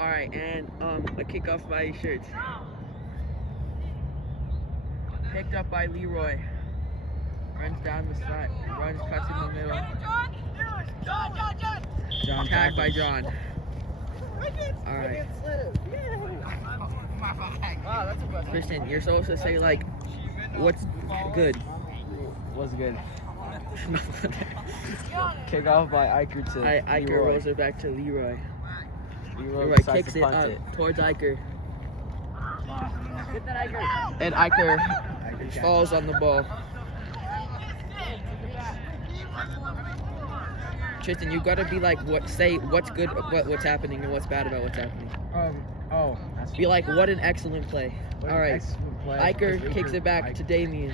Alright, and a kickoff by Shirts. Picked up by Leroy. Runs down the side. Runs, cuts in the middle. John Tagged by tackles. John. Alright. Kristen, you're supposed to say, like, what's good? Was good. Kick off by Iker to Iker Leroy. rolls it back to Leroy. Leroy Leroy decides kicks to it punt up it. towards Iker. And Iker Iker falls on the ball. Tristan, you gotta be like, say what's good about what's happening and what's bad about what's happening. That's Be like, what an excellent play. what an All right, excellent play. Iker kicks it back to Damien.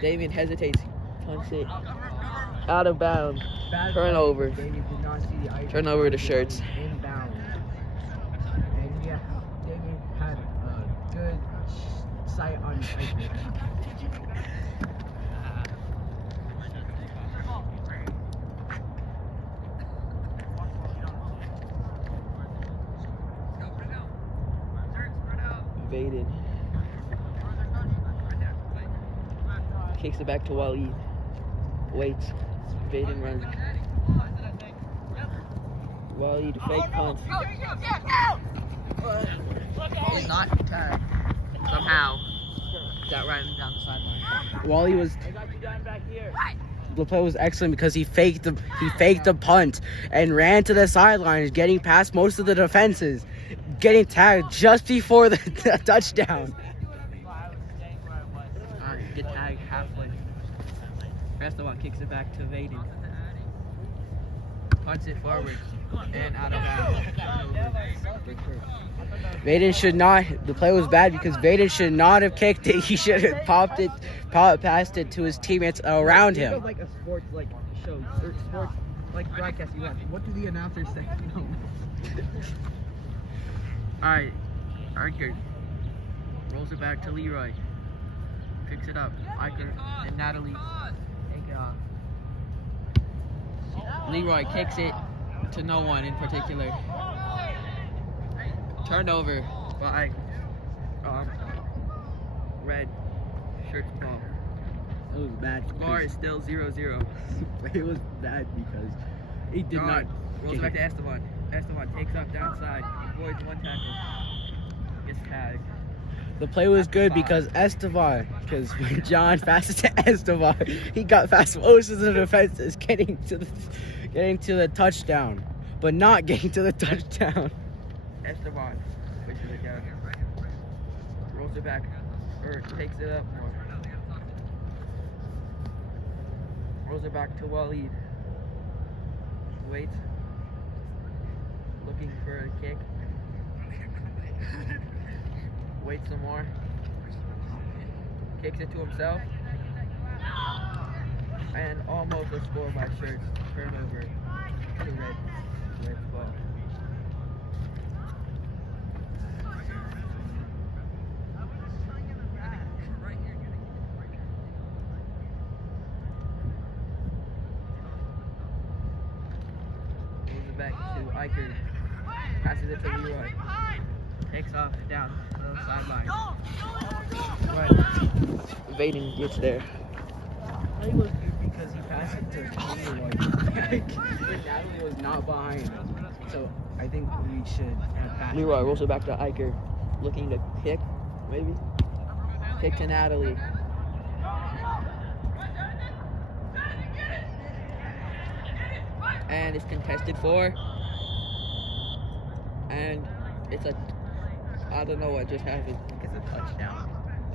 Damien hesitates, punts it out of bounds. Turnover. Damien did not see the Iker Turnover to Shirts. inbound. And yeah, Damien had a good sight on Iker. Vaden kicks it back to Waleed. Waits. Vaden runs. Waleed fake punt. He's not tagged. Somehow. Got right down the sideline. Wally was. I got you down back here. The play was excellent because he faked the punt and ran to the sidelines, getting past most of the defenses, getting tagged just before the touchdown. Alright, get tagged halfway. Esteban kicks it back to Vaden. Punts it forward and out of bounds. Vaden should not. The play was bad because Vaden should not have kicked it. He should have popped past it to his teammates around him. Like a sports show or sports broadcast you watch. What do the announcers say? No. Alright, Iker rolls it back to Leroy. Picks it up. Iker and Natalie take it off. Leroy kicks it to no one in particular. Turned over by red Shirts ball. It was bad. Score is still 0-0. It was bad because he did John not. rolls back to Esteban. Esteban takes up downside, avoids one tackle, gets tagged. The play was good because because when John passes to Esteban, he got past most of the defenses, getting to the touchdown, but not getting to the touchdown. Esteban pushes it down, rolls it back, or takes it up more. Rolls it back to Waleed. Waits. Looking for a kick. Waits some more. Kicks it to himself. And almost a score by Shirts. Turnover to Red's ball. Moves it back to Iker. Passes it to Leroy. Takes off down the sideline. Right. Vaden gets there. The play was good because he passed it to Leroy. Natalie was not behind, so I think we should have passed. Leroy rolls it back to Iker. Looking to kick, maybe? Kick to Natalie. And it's contested for. And it's a. I don't know what just happened. It's a touchdown.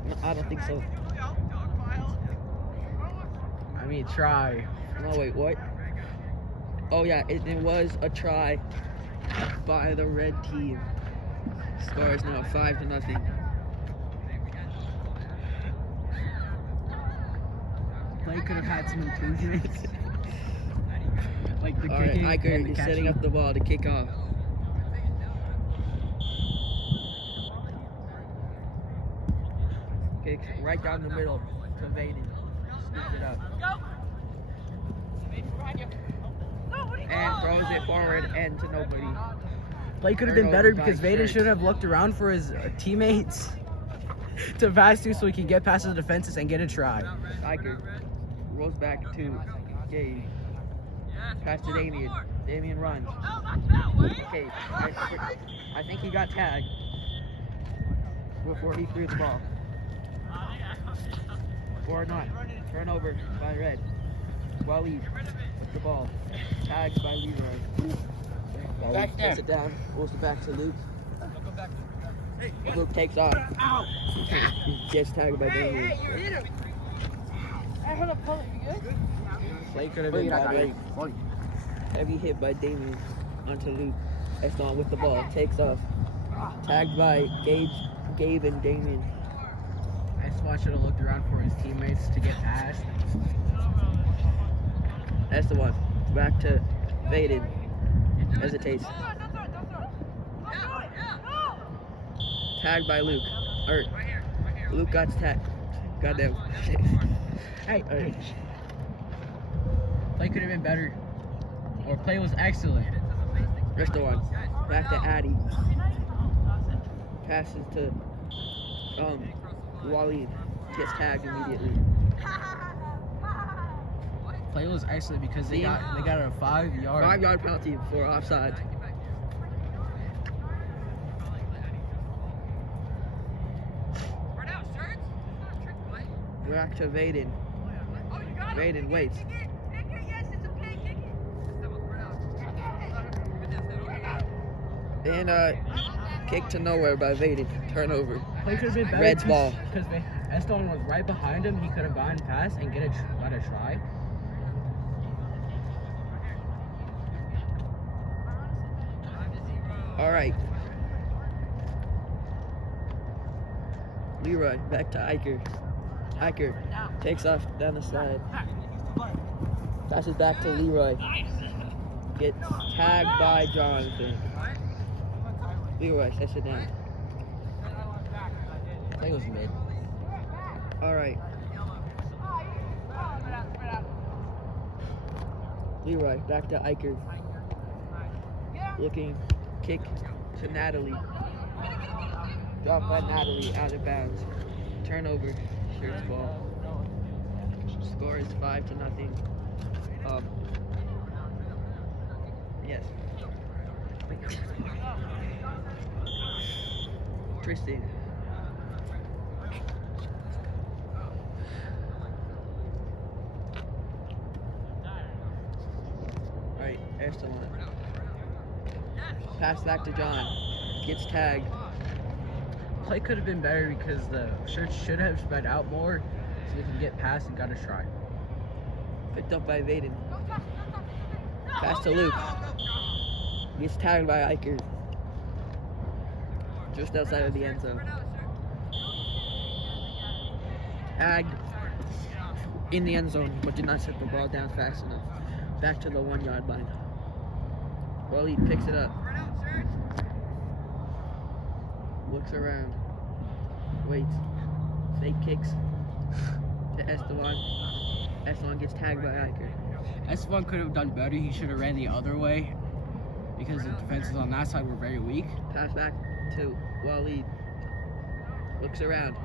No, I don't think so. I mean, try. No, wait, what? Oh, yeah, it was a try by the red team. Score is now 5-0. Play could have had some improvements. Like the All right, kicking and Iker the is catching. setting up the ball to kick off. Kicks right down the middle to Vaden. Scoops it up. And throws it forward and to nobody. Play could have been better because Vaden should have looked around for his teammates to pass to so he can get past the defenses and get a try. Iker rolls back to Gabe. Pass to Damien. Damien runs. Okay, I think he got tagged before he threw the ball. Or not. Turnover by Red. Waleed with the ball. Tagged by Leroy. Waleed puts it down. Rolls it back to Luke. Luke takes off. He gets tagged by Damien. Play could have been better. Heavy hit by Damien onto Luke. Eston with the ball. Takes off. Tagged by Gabe and Damien. Esteban should have looked around for his teammates to get past. Esteban back to Vaden. Hesitates. Tagged by Luke. Luke got tagged. Goddamn. Hey. Play could have been better. Or play was excellent. Esteban back to Addy. Passes to Waleed. Gets tagged immediately. Play was excellent because they got a 5-yard. 5-yard penalty for offside. Back to Vaden. Vaden waits. And kick to nowhere by Vaden. Turnover. Play could have been better. Red's ball. Because Eston was right behind him. He could have gone past and got a try. All right. Leroy back to Iker. Iker takes off down the side. Passes back to Leroy. Gets tagged by Jonathan. Leroy sets it down. Play was mid. All right. Leroy back to Iker. Looking kick to Natalie. Drop by Natalie out of bounds. Turnover. Shirts ball. Score is 5-0. Yes. Tristan. Right, Esteban. Pass back to John. Gets tagged. Play could have been better because the shirts should have spread out more so they could get past and got a try. Picked up by Vaden. Pass to Luke. Gets tagged by Iker. Just outside of the end zone. Tagged in the end zone, but did not set the ball down fast enough. Back to the 1-yard line. Waleed picks it up. Looks around. Waits. Fake kicks to Esteban. Esteban gets tagged by Iker. Esteban could have done better. He should have ran the other way because the defenses on that side were very weak. Pass back to Waleed. Looks around.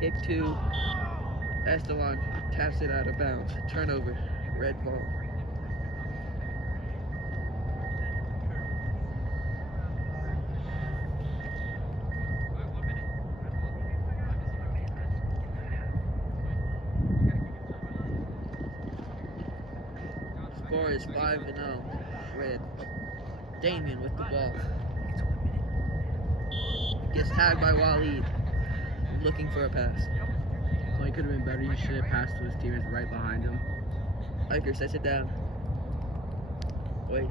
Kick to Esteban. Taps it out of bounds. Turnover. Red ball. Score is 5-0. Red. Damien with the ball. Gets tagged by Waleed. Looking for a pass. Play could have been better. He should have passed to his teammates right behind him. Iker sets it down. Wait.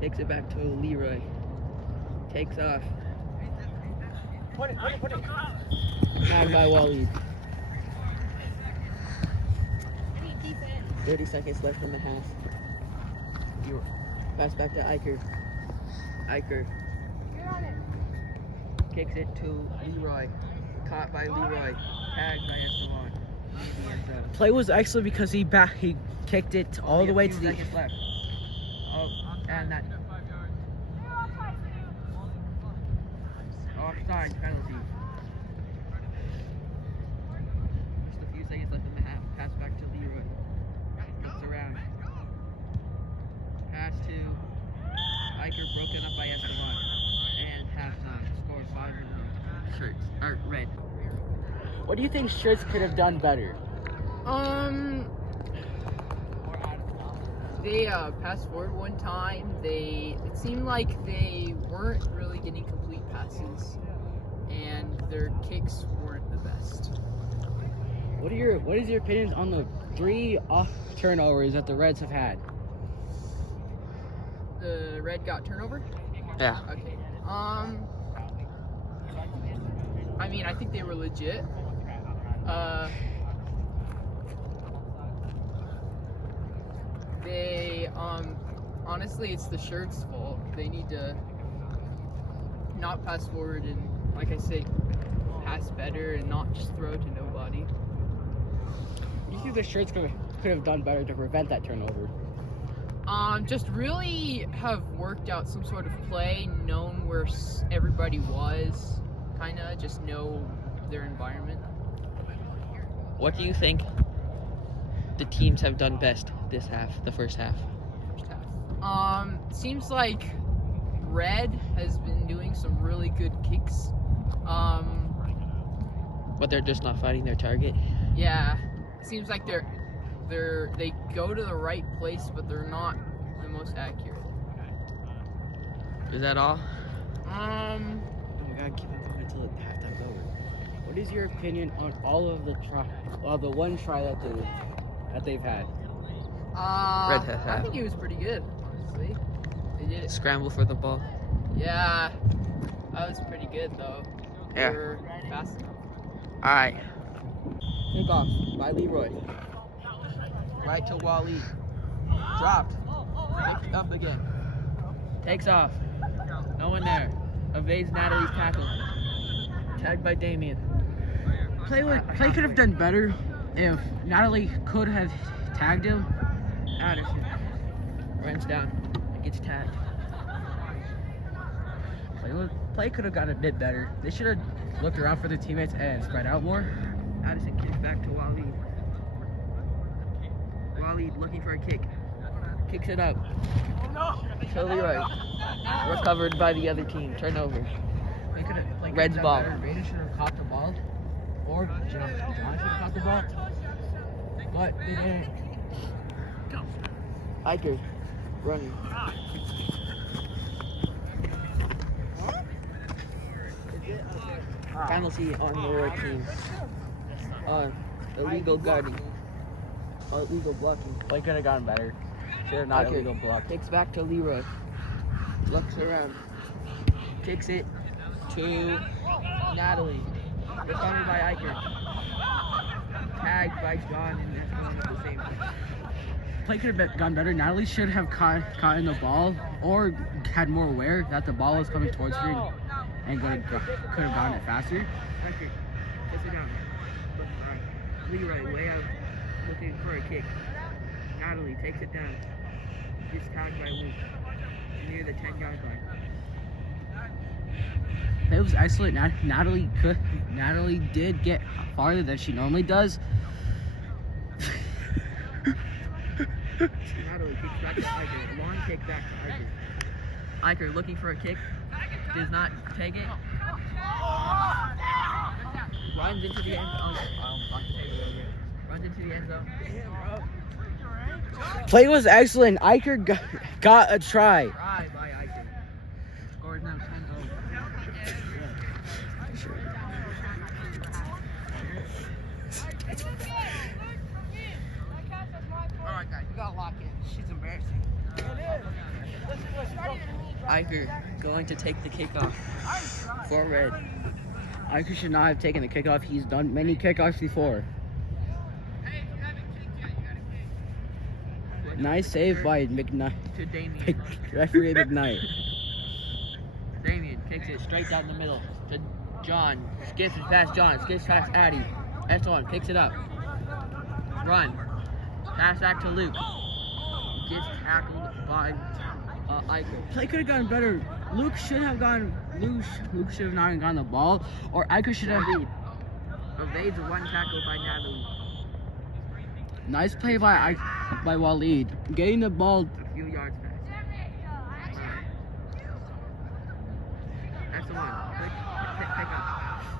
Takes it back to Leroy. Takes off. Tagged by Waleed. 30 seconds left in the half. Pass back to Iker. Iker. Kicks it to Leroy. Caught by Leroy. Tagged by Esteban. Play was excellent because he kicked it all the way to the. Seconds left. Oh, and that. Offside penalty. Just a few seconds left in the half. Pass back to Leroy. Looks around. Pass to Iker, broken up by Esteban. And halftime. Score 5-0. Shirts. Or red. What do you think Shirts could have done better? They passed forward one time. It seemed like they weren't really getting complete passes, and their kicks weren't the best. What is your opinions on the 3 off turnovers that the Reds have had? The Red got turnover? Yeah. Okay. I mean, I think they were legit. Honestly, it's the Shirts' fault. They need to not pass forward and, like I said, pass better and not just throw to nobody. What do you think the Shirts could have done better to prevent that turnover? Just really have worked out some sort of play, known where everybody was, kind of just know their environment. What do you think the teams have done best this half, the first half? Seems like Red has been doing some really good kicks. But they're just not finding their target. Yeah, it seems like they go to the right place, but they're not the most accurate. Is that all? Oh my God, keep it going until the halftime's over. What is your opinion on all of the one try that they've had? Red has I had. think it was pretty good, honestly. They did it. Scramble for the ball. Yeah, that was pretty good though. They were fast enough. Alright. Kickoff by Leroy. Right to Wally. Dropped. Picked up again. Takes off. No one there. Evades Natalie's tackle. Tagged by Damien. Play could have done better if Natalie could have tagged him. Addison runs down and gets tagged. Play could have gotten a bit better. They should have looked around for their teammates and spread out more. Addison kicks back to Wally. Wally looking for a kick. Kicks it up. To Leroy. Recovered by the other team. Turnover. Red's ball. Raiders should have caught the ball. Or John should have caught the ball. But they didn't. Iker running. Penalty on the Roy team. Illegal guarding. Illegal blocking. Play could have gotten better. Should have not Iker illegal block. Kicks back to Leroy. Looks around. Kicks it to Natalie. Recovered by Iker. Tagged by John and that's going at the same time. Play could have gone better. Natalie should have caught in the ball or had more aware that the ball was coming towards her and could have gotten it faster. Iker puts it down. Leroy way out looking for a kick. Natalie takes it down. Gets tagged by Luke. Near the 10-yard line. It was excellent. Natalie did get farther than she normally does. Natalie kicks back to Iker. Long kick back to Iker. Iker looking for a kick. Does not take it. Runs into the end zone. Runs into the end zone. Play was excellent. Iker got a try. Try by Iker. Score is now 10-0. Alright guys, we gotta lock in. She's embarrassing. Iker going to take the kickoff for Red. Iker should not have taken the kickoff. He's done many kickoffs before. Nice save by McKnight. To Damien. Referee McKnight. Damien kicks it straight down the middle to John. Skips it past John. Skips past Addie. Esteban picks it up. Run. Pass back to Luke. Gets tackled by Eicher. Play could have gotten better. Luke should have gotten. Luke should have not gotten the ball, or Eicher should have. Evades one tackle by Natalie. Nice play by Waleed. Getting the ball. A few yards back. That's the one. Good pick up.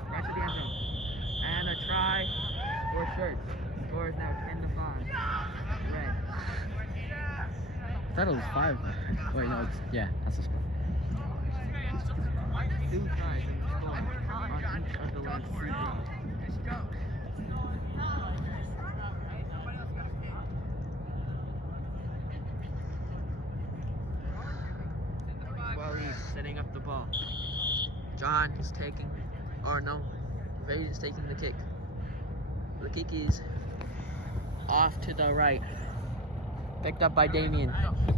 Right to the end zone. And a try for Shirt. Score is now 10-5. Red. I thought it was 5. Wait, no, that's the score. 2 tries in the score on each of the last 3 games. Waleed setting up the ball. John is taking, or no, Vade is taking the kick. The kick is off to the right. Picked up by Damien.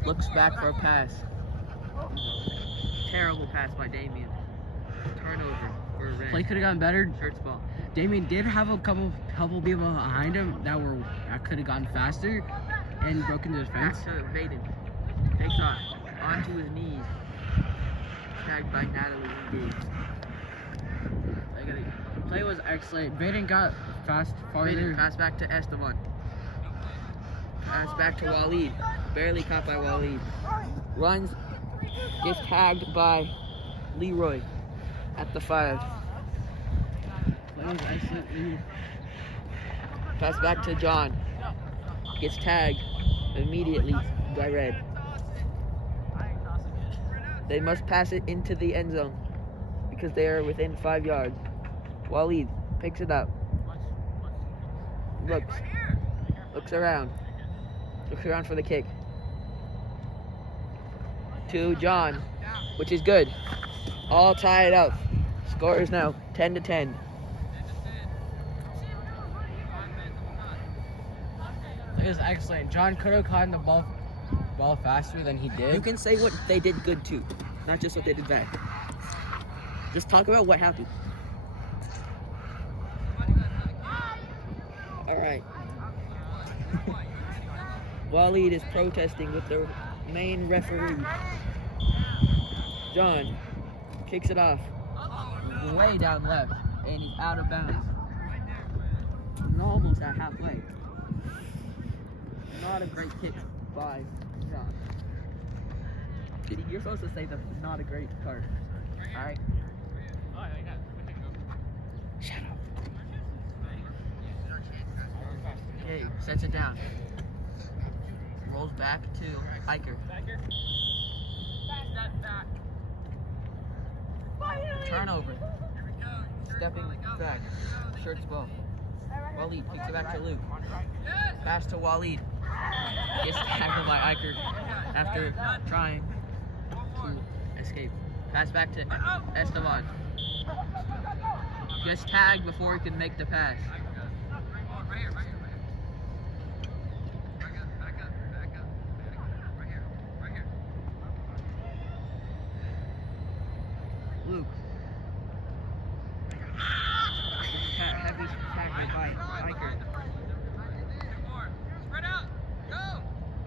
Looks back for a pass. Terrible pass by Damien. Turnover for Red. Play could have gotten better. Shirts ball. Damien did have a couple people behind him that could have gotten faster and broken the defense. Back to Vaden. Takes off. Onto his knees. Tagged by Natalie Engage. Play was excellent. Vaden got fast farther. Vaden pass back to Esteban. Pass back to Waleed. Barely caught by Waleed. Runs. Gets tagged by Leroy at the 5. Play was excellent. Pass back to John. Gets tagged immediately by Red. They must pass it into the end zone because they are within 5 yards. Waleed picks it up. Looks around. Looks around for the kick. To John, which is good. All tied up. Score is now 10-10. It was excellent. John could have caught the ball faster than he did. You can say what they did good too, not just what they did bad. Just talk about what happened. All right. Waleed is protesting with the main referee. John kicks it off way down left, and he's out of bounds. Almost at halfway. Not a great kick by John. You're supposed to say that's not a great card. Alright? Shut up. Okay, sets it down. Rolls back to Eicher. Turnover. Stepping back. Shirts ball. Waleed kicks it back to Luke. Pass to Waleed. Gets tackled by Eicher after trying to escape. Pass back to Esteban. Gets tagged before he can make the pass. Luke. Heavy tackle by Eicher.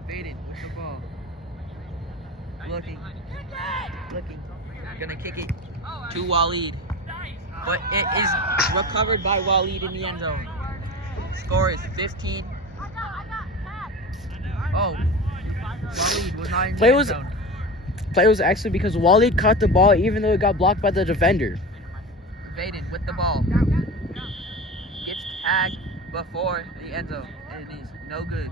Vaden with the ball. Looking. Gonna kick it to Waleed. But it is recovered by Waleed in the end zone. Score is 15. Oh. Waleed was not in the end zone. Play was excellent because Waleed caught the ball even though it got blocked by the defender. Vaden with the ball. Gets tagged before the end zone. And it is no good.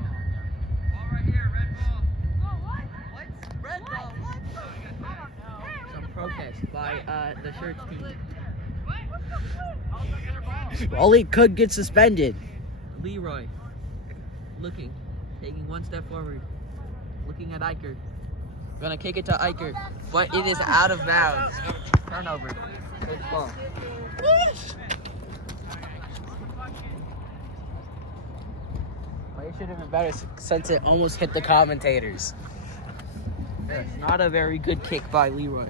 Some protest by the Shirts team. Waleed could get suspended. Leroy looking, taking one step forward, looking at Eicher. Gonna kick it to Eicher, but it is out of bounds. Turnover. Good ball. It should have been better since it almost hit the commentators. It's not a very good kick by Leroy.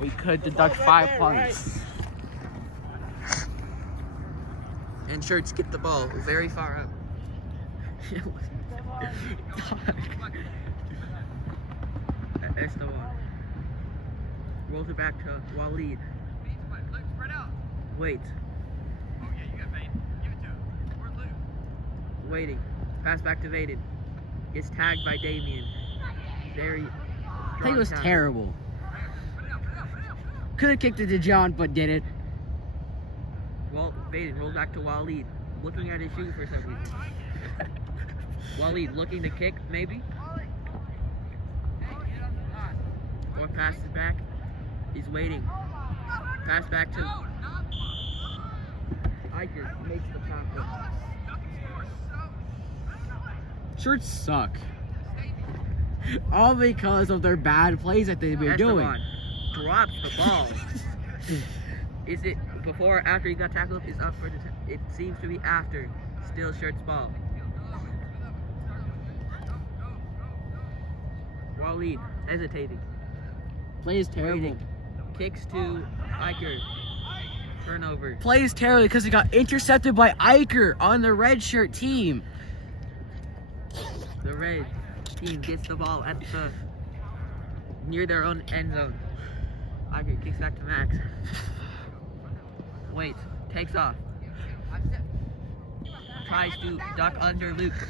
We could deduct 5 points. And Shirts get the ball very far out. Esteban. Rolls it back to Waleed. Wait. Waiting. Pass back to Vaden. Gets tagged by Damien. Very Play was tackle. terrible. Could have kicked it to John, but didn't. Well, Vaden rolls back to Waleed. Looking at his shoe for some reason. Waleed looking to kick, maybe? Or passes back. He's waiting. Pass back to Iker. Makes the tackle. Shirts suck. All because of their bad plays that they've been doing. Esteban drops the ball. Is it before or after he got tackled? Is up for the it seems to be after. Still Shirt's ball. Waleed hesitating. Play is terrible. Waiting. Kicks to Iker. Turnover. Play is terrible because he got intercepted by Iker on the red shirt team. The red team gets the ball at the near their own end zone. Iker kicks back to Max. Waits. Takes off. Tries to duck under Luke.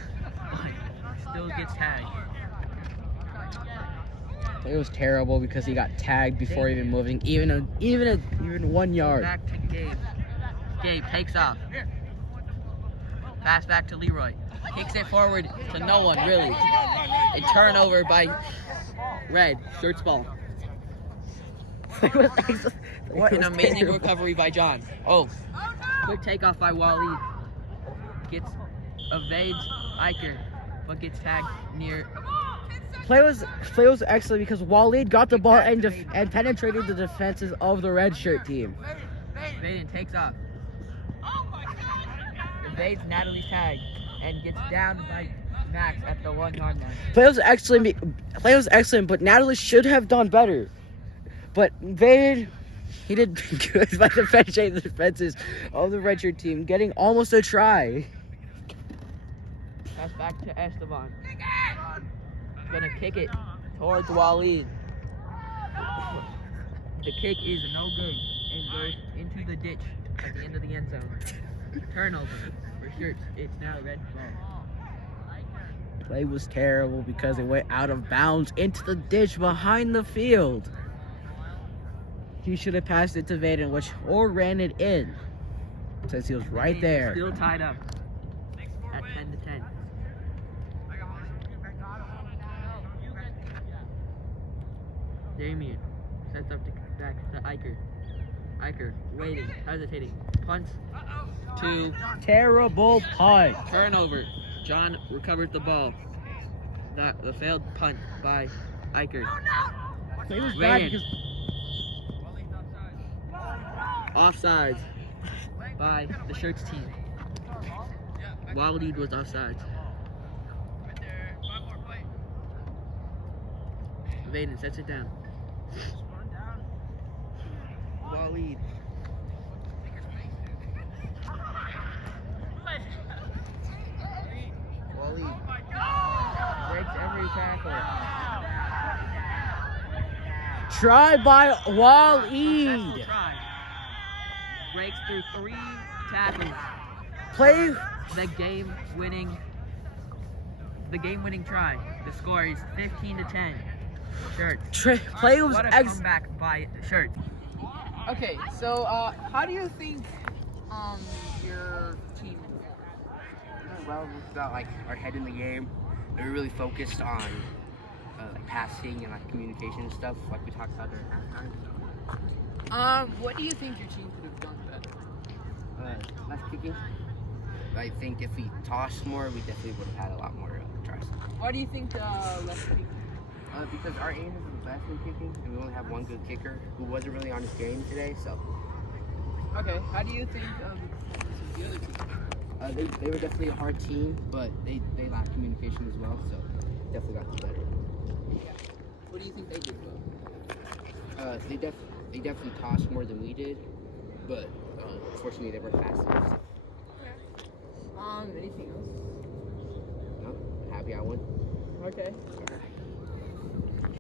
But still gets tagged. It was terrible because he got tagged before even moving, even 1 yard. Back to Gabe. Gabe takes off. Pass back to Leroy. Kicks it forward to no one, really. A turnover by Red. Shirt's ball. What an amazing recovery by John. Oh, quick takeoff by Waleed. Evades Iker, but gets tagged near. Play was excellent because Waleed got the ball and penetrated the defenses of the red shirt team. Vaden takes off. Evades Natalie's tag and gets down by Max at the 1 yard line. Play was excellent, but Natalie should have done better. But Vaden, he did good by penetrating the defenses of the red shirt team, getting almost a try. Pass back to Esteban. Gonna kick it towards Waleed. The kick is no good and goes into the ditch at the end of the end zone. Turnover for Shirts. It's now red ball. Play was terrible because it went out of bounds into the ditch behind the field. He should have passed it to Vaden, or ran it in, since he was right there. Still tied up at 10-10. Damien sets up back to Iker. Iker waiting, hesitating, punts to Terrible punt. turnover. John recovers the ball. The failed punt by Iker. Play was bad Ran. because Offsides by the Shirts team. Waleed was offsides. Vaden sets it down. Waleed. Waleed breaks every tackle. try by Waleed. Try. Breaks through 3 tackles. Play The game-winning try. The score is 15-10. Shirts. play was What a comeback by Shirts. Okay, so how do you think your team? Well, we got like our head in the game. We were really focused on like passing and like communication and stuff, like we talked about during halftime. What do you think your team could have done better? Left kicking. I think if we tossed more, we definitely would have had a lot more tries. Why do you think left kicking? Because our aim isn't the best in kicking, and we only have one good kicker who wasn't really on his game today. So Okay, how do you think the other team? they were definitely a hard team, but they lacked communication as well. So definitely got the better. What do you think they did well? They definitely tossed more than we did, but unfortunately they were fast enough. Anything else? No, I got one. Okay. All